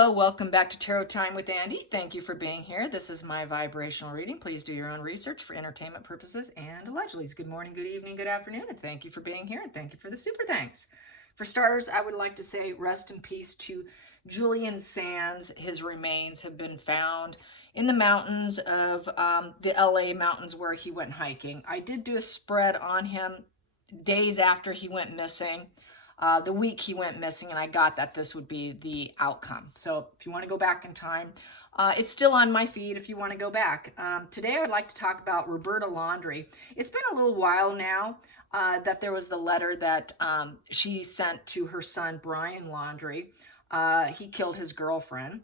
Hello, welcome back to Tarot Time with Andy. Thank you for being here. This is my vibrational reading. Please do your own research for entertainment purposes and allegedly. Good morning, good evening, good afternoon, and thank you for being here, and thank you for the super thanks. For starters, I would like to say rest in peace to Julian Sands. His remains have been found in the mountains of the LA mountains where he went hiking. I did do a spread on him days after he went missing. The week he went missing, and I got that this would be the outcome. So if you want to go back in time, it's still on my feed if you want to go back. Today I would like to talk about Roberta Laundrie. It's been a little while now that there was the letter that she sent to her son, Bryan Laundrie. He killed his girlfriend,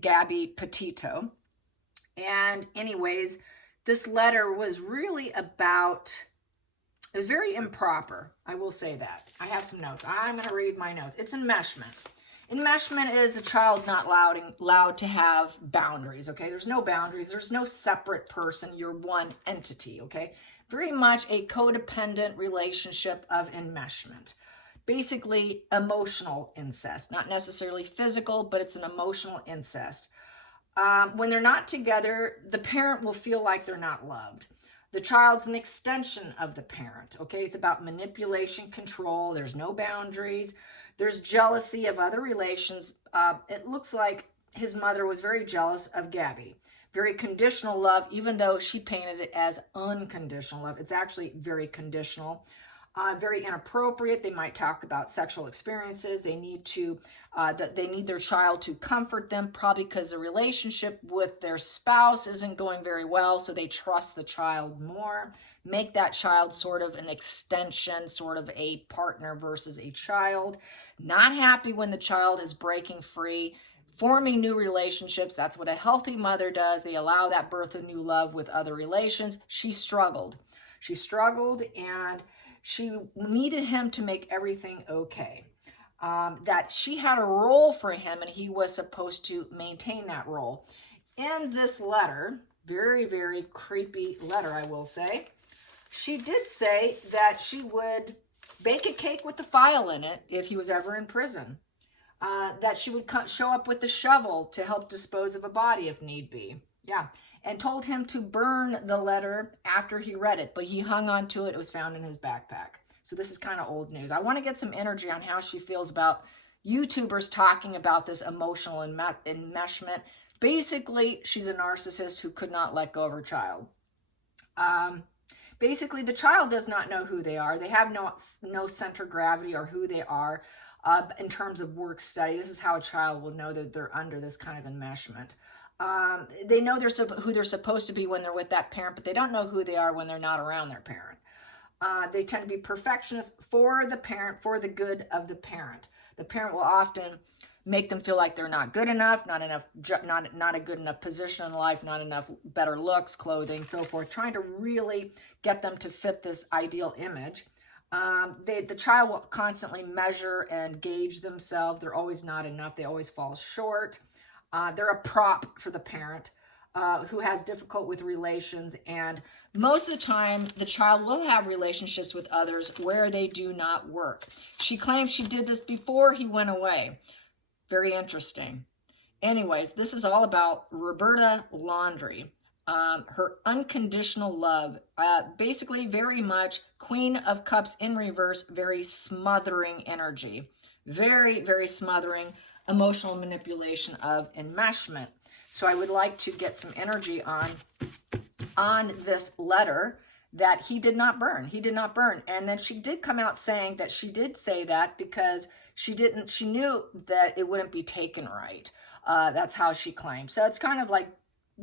Gabby Petito. And anyways, this letter was really about... It was very improper. I will say that. I have some notes. I'm going to read my notes. It's enmeshment. Enmeshment is a child not allowed to have boundaries, okay? There's no boundaries. There's no separate person. You're one entity, okay? Very much a codependent relationship of enmeshment. Basically, emotional incest. Not necessarily physical, but it's an emotional incest. When they're not together, the parent will feel like they're not loved. The child's an extension of the parent, okay? It's about manipulation, control. There's no boundaries. There's jealousy of other relations. It looks like his mother was very jealous of Gabby. Very conditional love, even though she painted it as unconditional love. It's actually very conditional. Very inappropriate. They might talk about sexual experiences. They need to, they need their child to comfort them, probably because the relationship with their spouse isn't going very well, so they trust the child more. Make that child sort of an extension, sort of a partner versus a child. Not happy when the child is breaking free, forming new relationships. That's what a healthy mother does. They allow that birth of new love with other relations. She struggled. She struggled, and she needed him to make everything okay. That she had a role for him, and he was supposed to maintain that role. In this letter, very, very creepy letter, I will say, she did say that she would bake a cake with the file in it if he was ever in prison. That she would show up with the shovel to help dispose of a body if need be. Yeah. And told him to burn the letter after he read it, but he hung on to it. It was found in his backpack. So this is kind of old news. I want to get some energy on how she feels about YouTubers talking about this emotional enmeshment. Basically, she's a narcissist who could not let go of her child. Basically, the child does not know who they are. They have no center of gravity or who they are in terms of work study. This is how a child will know that they're under this kind of enmeshment. They know who they're supposed to be when they're with that parent, but they don't know who they are when they're not around their parent. They tend to be perfectionists for the parent, for the good of the parent. The parent will often make them feel like they're not good enough, not a good enough position in life, not enough better looks, clothing, so forth, trying to really get them to fit this ideal image. The child will constantly measure and gauge themselves. They're always not enough. They always fall short. They're a prop for the parent who has difficult with relations, and most of the time the child will have relationships with others where they do not work. She claims she did this before he went away. Very interesting. Anyways, this is all about Roberta Laundrie. Her unconditional love, basically very much Queen of Cups in reverse, very smothering energy. Very, very smothering. Emotional manipulation of enmeshment. So I would like to get some energy on this letter that he did not burn. He did not burn. And then she did come out saying that she did say that because she knew that it wouldn't be taken right. That's how she claimed. So it's kind of like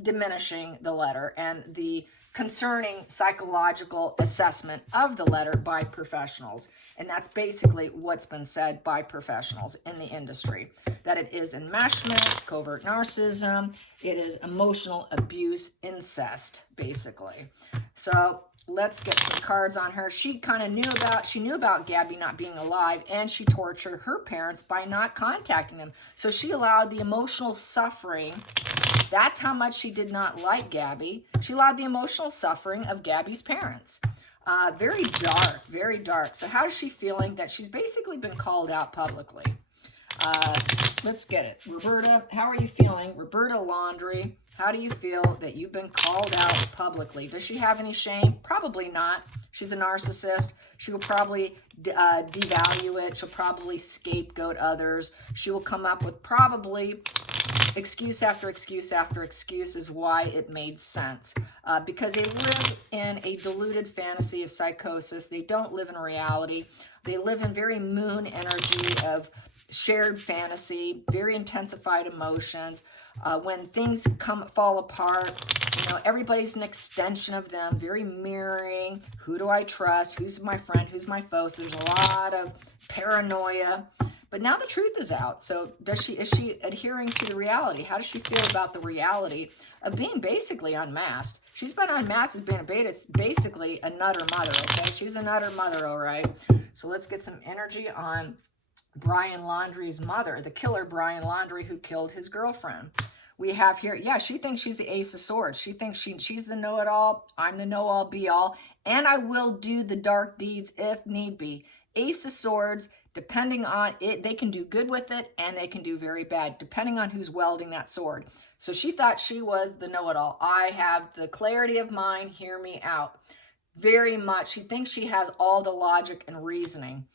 diminishing the letter and the concerning psychological assessment of the letter by professionals. And that's basically what's been said by professionals in the industry, that it is enmeshment, covert narcissism, it is emotional abuse, incest, basically. So let's get some cards on her. She knew about Gabby not being alive, and she tortured her parents by not contacting them. So she allowed the emotional suffering. That's how much she did not like Gabby. She allowed the emotional suffering of Gabby's parents. Very dark, very dark. So how is she feeling that she's basically been called out publicly? Let's get it. Roberta, how are you feeling? Roberta Laundrie, how do you feel that you've been called out publicly? Does she have any shame? Probably not. She's a narcissist. She will probably devalue it. She'll probably scapegoat others. She will come up with probably excuse after excuse after excuse is why it made sense. Because they live in a deluded fantasy of psychosis. They don't live in reality. They live in very moon energy of shared fantasy, very intensified emotions. When things fall apart, everybody's an extension of them, very mirroring. Who do I trust? Who's my friend? Who's my foe? So there's a lot of paranoia. But now the truth is out. So is she adhering to the reality? How does she feel about the reality of being basically unmasked? She's been unmasked as being a beta. It's basically a nutter mother, okay? She's a nutter mother, all right? So let's get some energy on Bryan Laundrie's mother, the killer Bryan Laundrie who killed his girlfriend. We have here, yeah, she thinks she's the ace of swords. She thinks she's the know-it-all. I'm the know-all, be-all. And I will do the dark deeds if need be. Ace of swords, depending on it, they can do good with it and they can do very bad, depending on who's wielding that sword. So she thought she was the know-it-all. I have the clarity of mind, hear me out. Very much. She thinks she has all the logic and reasoning.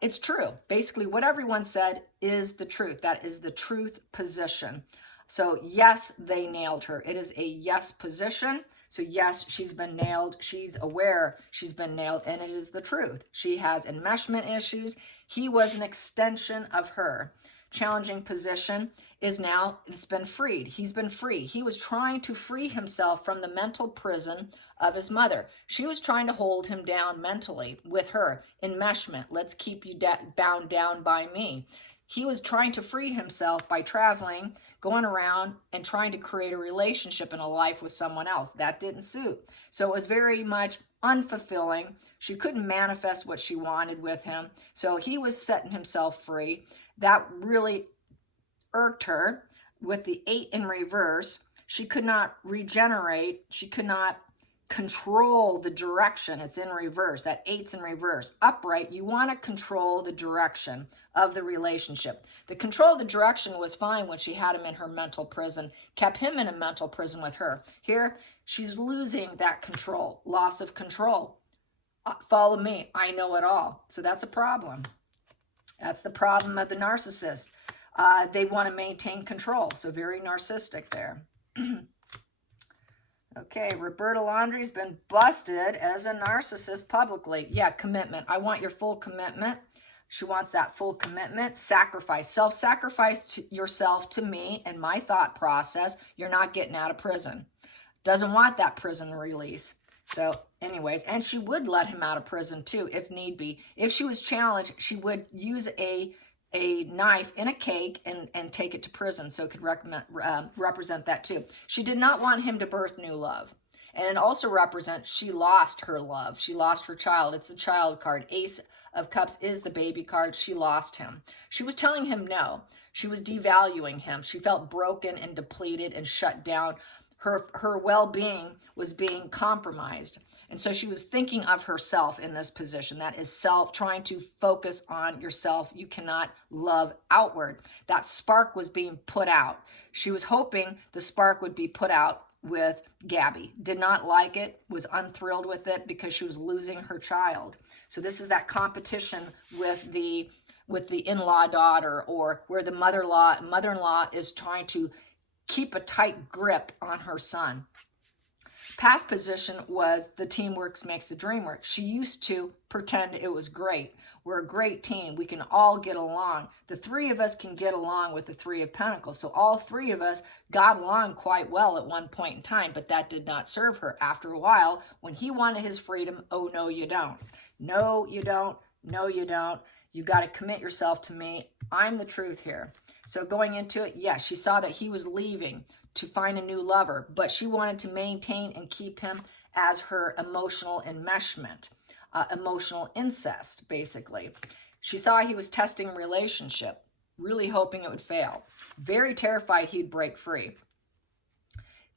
It's true. Basically, what everyone said is the truth. That is the truth position. So yes, they nailed her. It is a yes position. So yes, she's been nailed. She's aware she's been nailed, and it is the truth. She has enmeshment issues. He was an extension of her. Challenging position is now, it's been freed. He's been free. He was trying to free himself from the mental prison of his mother. She was trying to hold him down mentally with her. Enmeshment, let's keep you bound down by me. He was trying to free himself by traveling, going around, and trying to create a relationship and a life with someone else. That didn't suit. So it was very much unfulfilling. She couldn't manifest what she wanted with him. So he was setting himself free. That really irked her. With the 8 in reverse, she could not regenerate. She could not control the direction. It's in reverse. That 8's in reverse. Upright, you want to control the direction of the relationship. The control of the direction was fine when she had him in her mental prison, kept him in a mental prison with her. Here, she's losing that control, loss of control. Follow me, I know it all. So that's a problem. That's the problem of the narcissist. They want to maintain control. So very narcissistic there. Okay, Roberta Laundrie's been busted as a narcissist publicly. Yeah, commitment. I want your full commitment. She wants that full commitment. Sacrifice. Self-sacrifice yourself to me and my thought process. You're not getting out of prison. Doesn't want that prison release. So anyways, and she would let him out of prison too, if need be. If she was challenged, she would use a knife in a cake and take it to prison so it could represent that too. She did not want him to birth new love. And it also represents she lost her love. She lost her child. It's the child card. Ace of Cups is the baby card. She lost him. She was telling him no. She was devaluing him. She felt broken and depleted and shut down. Her well-being was being compromised. And so she was thinking of herself in this position. That is self, trying to focus on yourself. You cannot love outward. That spark was being put out. She was hoping the spark would be put out with Gabby. Did not like it, was unthrilled with it because she was losing her child. So this is that competition with the in-law daughter, or where the mother-in-law is trying to keep a tight grip on her son. Past position was the teamwork makes the dream work. She used to pretend it was great. We're a great team. We can all get along. The 3 of us can get along with the 3 of Pentacles. So all 3 of us got along quite well at one point in time, but that did not serve her. After a while, when he wanted his freedom, oh, no, you don't. No, you don't. No, you don't. You got to commit yourself to me. I'm the truth here. So going into it, yes, she saw that he was leaving to find a new lover, but she wanted to maintain and keep him as her emotional enmeshment, emotional incest, basically. She saw he was testing a relationship, really hoping it would fail. Very terrified he'd break free.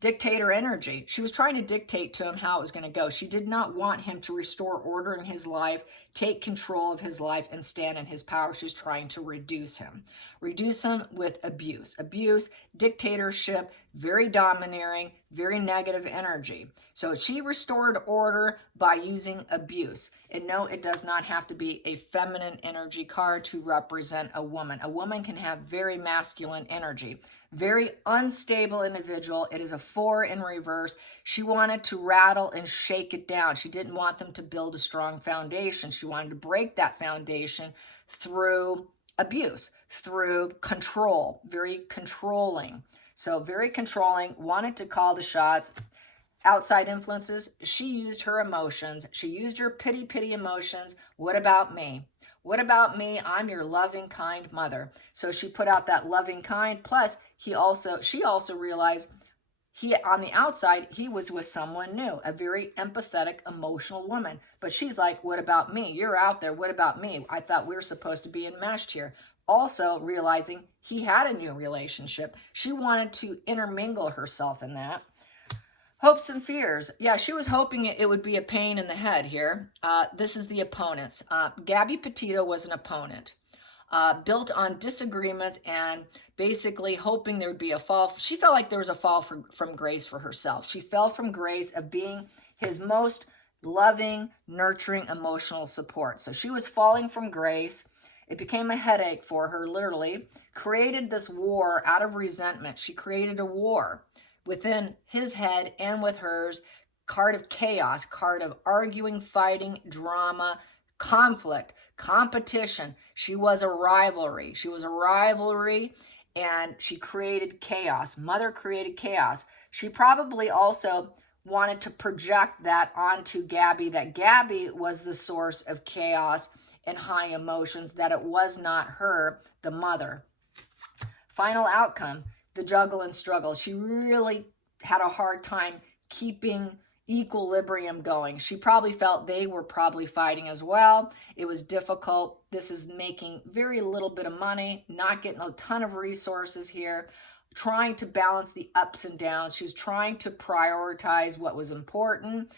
Dictator energy. She was trying to dictate to him how it was going to go. She did not want him to restore order in his life, take control of his life, and stand in his power. She was trying to reduce him with abuse. Abuse, dictatorship, very domineering, very negative energy. So she restored order by using abuse. And no, it does not have to be a feminine energy card to represent a woman. A woman can have very masculine energy. Very unstable individual. It is a 4 in reverse. She wanted to rattle and shake it down. She didn't want them to build a strong foundation. She wanted to break that foundation through abuse, through control, very controlling. So very controlling, wanted to call the shots. Outside influences, she used her emotions. She used her pity emotions. What about me? What about me? I'm your loving, kind mother. So she put out that loving, kind. Plus, she also realized on the outside, he was with someone new, a very empathetic, emotional woman. But she's like, what about me? You're out there. What about me? I thought we were supposed to be enmeshed here. Also realizing he had a new relationship. She wanted to intermingle herself in that. Hopes and fears. Yeah, she was hoping it would be a pain in the head here. This is the opponents. Gabby Petito was an opponent. Built on disagreements and basically hoping there would be a fall. She felt like there was a fall from grace for herself. She fell from grace of being his most loving, nurturing, emotional support. So she was falling from grace. It became a headache for her, literally. Created this war out of resentment. She created a war within his head and with hers. Card of chaos, card of arguing, fighting, drama, conflict, competition. She was a rivalry. She was a rivalry, and she created chaos. Mother created chaos. She probably also wanted to project that onto Gabby, that Gabby was the source of chaos and high emotions, that it was not her, the mother. Final outcome, the juggle and struggle. She really had a hard time keeping equilibrium going. She probably felt they were probably fighting as well. It was difficult. This is making very little bit of money, not getting a ton of resources here, trying to balance the ups and downs. She was trying to prioritize what was important.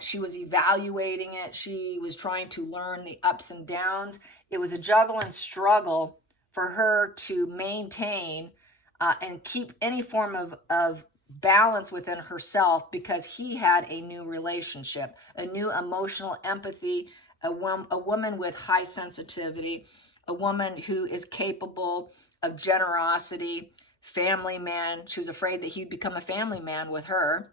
She was evaluating it. She was trying to learn the ups and downs. It was a juggle and struggle for her to maintain and keep any form of balance within herself, because he had a new relationship, a new emotional empathy, a woman with high sensitivity, a woman who is capable of generosity, family man. She was afraid that he'd become a family man with her.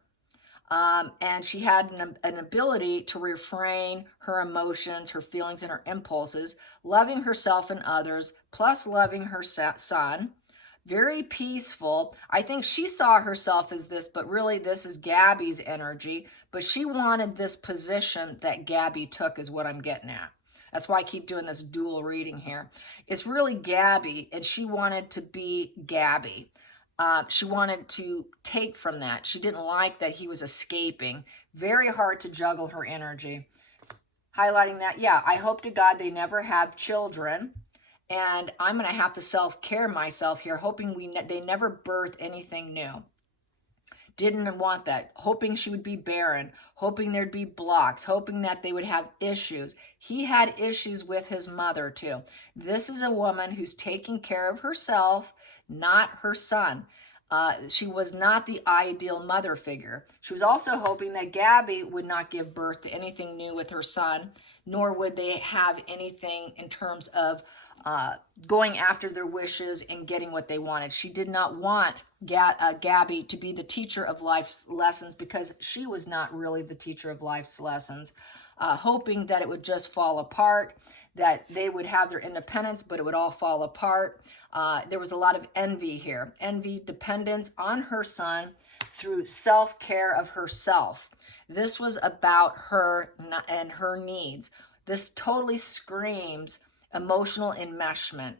And she had an ability to refrain her emotions, her feelings, and her impulses, loving herself and others, plus loving her son. Very peaceful. I think she saw herself as this, but really this is Gabby's energy. But she wanted this position that Gabby took, is what I'm getting at. That's why I keep doing this dual reading here. It's really Gabby, and she wanted to be Gabby. She wanted to take from that. She didn't like that he was escaping. Very hard to juggle her energy. Highlighting that, yeah, I hope to God they never have children. And I'm going to have to self-care myself here, hoping they never birth anything new. Didn't want that. Hoping she would be barren. Hoping there'd be blocks. Hoping that they would have issues. He had issues with his mother too. This is a woman who's taking care of herself, not her son. She was not the ideal mother figure. She was also hoping that Gabby would not give birth to anything new with her son, nor would they have anything in terms of going after their wishes and getting what they wanted. She did not want Gabby to be the teacher of life's lessons, because she was not really the teacher of life's lessons, hoping that it would just fall apart, that they would have their independence, but it would all fall apart. There was a lot of envy here. Envy, dependence on her son through self-care of herself. This was about her and her needs. This totally screams emotional enmeshment.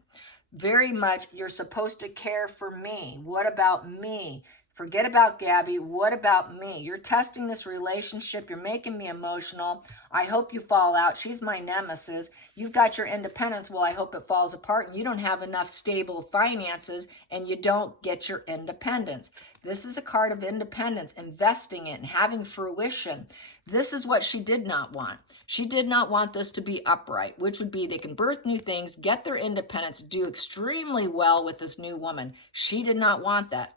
Very much, you're supposed to care for me. What about me? Forget about Gabby. What about me? You're testing this relationship. You're making me emotional. I hope you fall out. She's my nemesis. You've got your independence. Well, I hope it falls apart and you don't have enough stable finances and you don't get your independence. This is a card of independence, investing it and having fruition. This is what she did not want. She did not want this to be upright, which would be they can birth new things, get their independence, do extremely well with this new woman. She did not want that.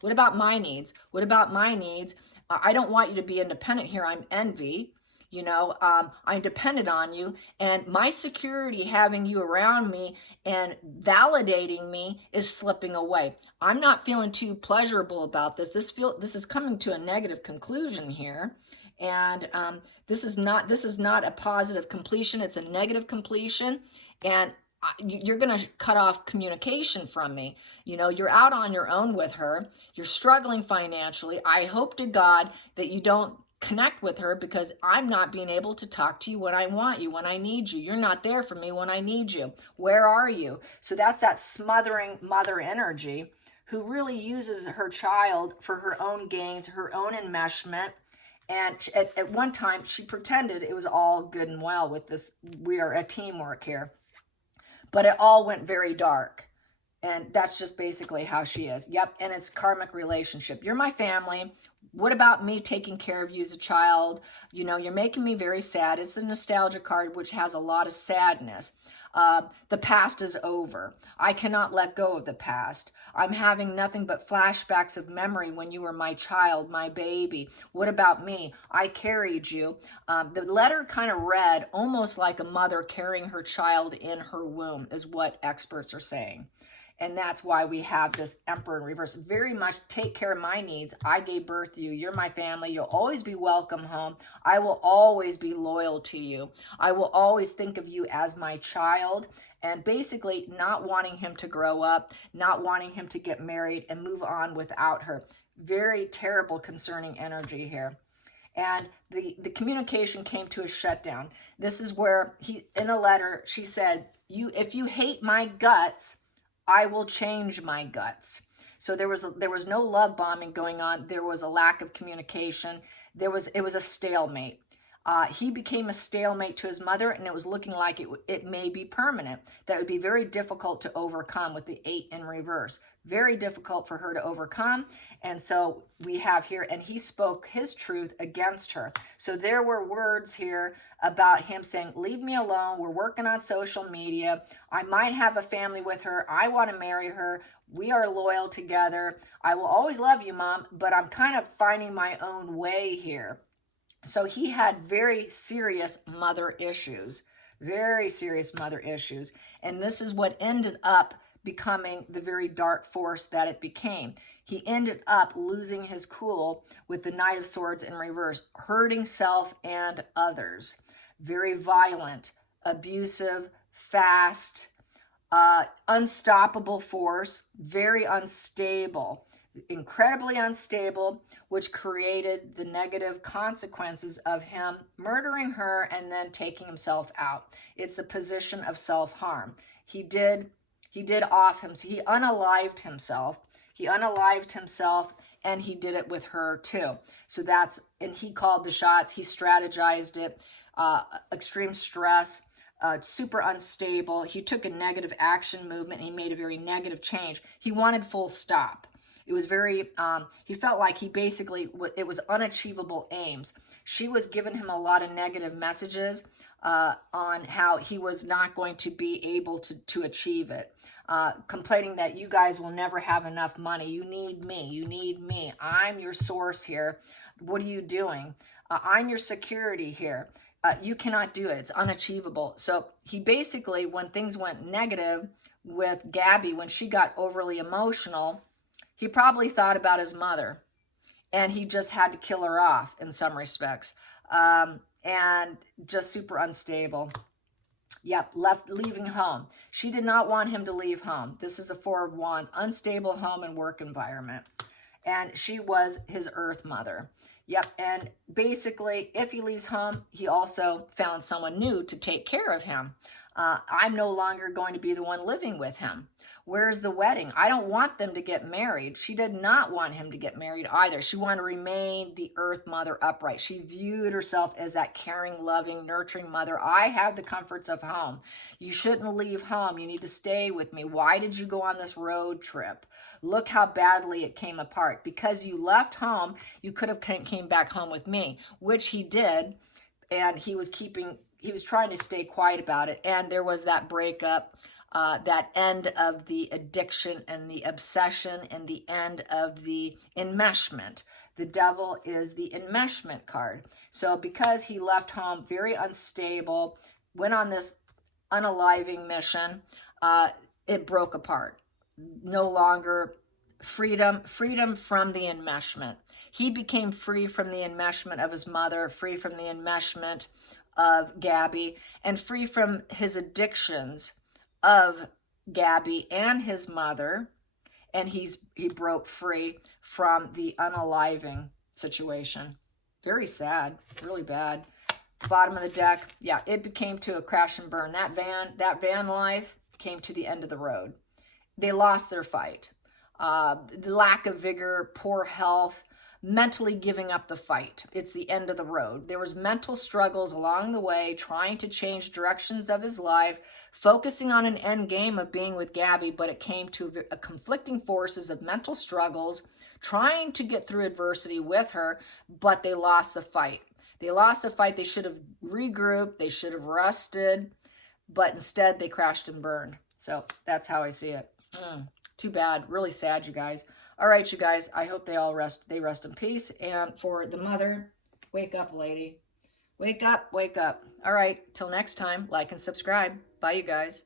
What about my needs? What about my needs? I don't want you to be independent here. I'm envy. You know, I'm dependent on you, and my security having you around me and validating me is slipping away. I'm not feeling too pleasurable about this. This is coming to a negative conclusion here. And this is not a positive completion. It's a negative completion, and you're going to cut off communication from me. You know, you're out on your own with her. You're struggling financially. I hope to God that you don't connect with her, because I'm not being able to talk to you when I want you, when I need you. You're not there for me when I need you. Where are you? So that's that smothering mother energy who really uses her child for her own gains, her own enmeshment. And at one time, she pretended it was all good and well with this. We are a teamwork here. But it all went very dark. And that's just basically how she is. Yep, and it's karmic relationship. You're my family. What about me taking care of you as a child? You know, you're making me very sad. It's a nostalgia card, which has a lot of sadness. The past is over. I cannot let go of the past. I'm having nothing but flashbacks of memory when you were my child, my baby. What about me? I carried you. The letter kind of read almost like a mother carrying her child in her womb, is what experts are saying. And that's why we have this Emperor in reverse. Very much take care of my needs. I gave birth to you. You're my family. You'll always be welcome home. I will always be loyal to you. I will always think of you as my child. And basically not wanting him to grow up, not wanting him to get married and move on without her. Very terrible, concerning energy here. And the communication came to a shutdown. This is where in a letter, she said, if you hate my guts, I will change my guts. So there was no love bombing going on. There was a lack of communication. It was a stalemate. He became a stalemate to his mother, and it was looking like it may be permanent. That would be very difficult to overcome with the 8 in reverse. Very difficult for her to overcome. And so we have here, and he spoke his truth against her. So there were words here about him saying, leave me alone. We're working on social media. I might have a family with her. I want to marry her. We are loyal together. I will always love you, Mom, but I'm kind of finding my own way here. So he had very serious mother issues, very serious mother issues. And this is what ended up becoming the very dark force that it became. He ended up losing his cool with the Knight of Swords in reverse, hurting self and others. Very violent, abusive, fast, unstoppable force, very unstable. Incredibly unstable, which created the negative consequences of him murdering her and then taking himself out. It's a position of self-harm. He did off him. He unalived himself. He unalived himself, and he did it with her too. So and he called the shots. He strategized it. Extreme stress. Super unstable. He took a negative action movement. And he made a very negative change. He wanted full stop. It was very, he felt like it was unachievable aims. She was giving him a lot of negative messages on how he was not going to be able to achieve it. Complaining that you guys will never have enough money. You need me. You need me. I'm your source here. What are you doing? I'm your security here. You cannot do it. It's unachievable. So he basically, when things went negative with Gabby, when she got overly emotional, he probably thought about his mother, and he just had to kill her off in some respects, and just super unstable. Yep, leaving home. She did not want him to leave home. This is the 4 of Wands, unstable home and work environment. And she was his earth mother. Yep, and basically, if he leaves home, he also found someone new to take care of him. I'm no longer going to be the one living with him. Where's the wedding? I don't want them to get married. She did not want him to get married either. She wanted to remain the earth mother upright. She viewed herself as that caring, loving, nurturing mother. I have the comforts of home. You shouldn't leave home. You need to stay with me. Why did you go on this road trip? Look how badly it came apart. Because you left home, you could have came back home with me, which he did. And he was trying to stay quiet about it. And there was that breakup. That end of the addiction and the obsession and the end of the enmeshment. The devil is the enmeshment card. So because he left home very unstable, went on this unaliving mission, it broke apart. No longer freedom from the enmeshment. He became free from the enmeshment of his mother, free from the enmeshment of Gabby, and free from his addictions of Gabby and his mother, and he broke free from the unaliving situation. Very sad, really bad. Bottom of the deck, yeah, it became to a crash and burn. That van life came to the end of the road. They lost their fight. The lack of vigor, poor health, mentally giving up the fight. It's the end of the road. There was mental struggles along the way, trying to change directions of his life, focusing on an end game of being with Gabby, but it came to a conflicting forces of mental struggles, trying to get through adversity with her, but they lost the fight. They lost the fight. They should have regrouped. They should have rested, but instead they crashed and burned. So that's how I see it. Too bad. Really sad, you guys. All right, you guys, I hope they rest in peace. And for the mother, wake up, lady. Wake up, wake up. All right, till next time, like and subscribe. Bye, you guys.